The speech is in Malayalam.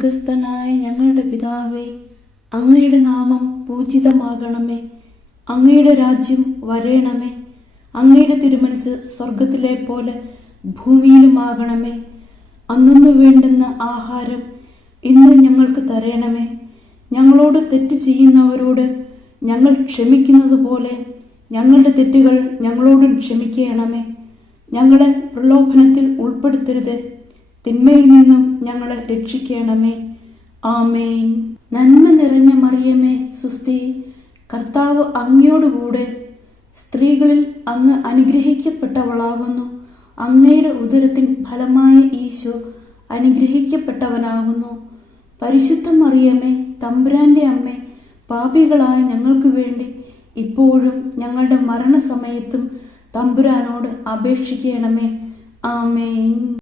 സ്വർഗസ്ഥനായ ഞങ്ങളുടെ പിതാവേ, അങ്ങയുടെ നാമം പൂജിതമാകണമേ. അങ്ങയുടെ രാജ്യം വരേണമേ. അങ്ങയുടെ തിരുമനസ് സ്വർഗത്തിലെ പോലെ ഭൂമിയിലുമാകണമേ. അന്നു വേണ്ടുന്ന ആഹാരം ഇന്ന് ഞങ്ങൾക്ക് തരണമേ. ഞങ്ങളോട് തെറ്റ് ചെയ്യുന്നവരോട് ഞങ്ങൾ ക്ഷമിക്കുന്നത് പോലെ ഞങ്ങളുടെ തെറ്റുകൾ ഞങ്ങളോടും ക്ഷമിക്കണമേ. ഞങ്ങളെ പ്രലോഭനത്തിൽ ഉൾപ്പെടുത്തരുത്, തിന്മയിൽ നിന്നും ഞങ്ങളെ രക്ഷിക്കണമേ. ആമേൻ. നന്മ നിറഞ്ഞ മറിയമേ, സുസ്തി, കർത്താവ് അങ്ങയോടുകൂടെ സ്ത്രീകളിൽ അങ്ങ് അനുഗ്രഹിക്കപ്പെട്ടവളാകുന്നു. അങ്ങയുടെ ഉദരത്തിൻ ഫലമായ ഈശോ അനുഗ്രഹിക്കപ്പെട്ടവനാകുന്നു. പരിശുദ്ധ മറിയമേ, തമ്പുരാന്റെ അമ്മേ, പാപികളായ ഞങ്ങൾക്ക് വേണ്ടി ഇപ്പോഴും ഞങ്ങളുടെ മരണസമയത്തും തമ്പുരാനോട് അപേക്ഷിക്കണമേ. ആമേൻ.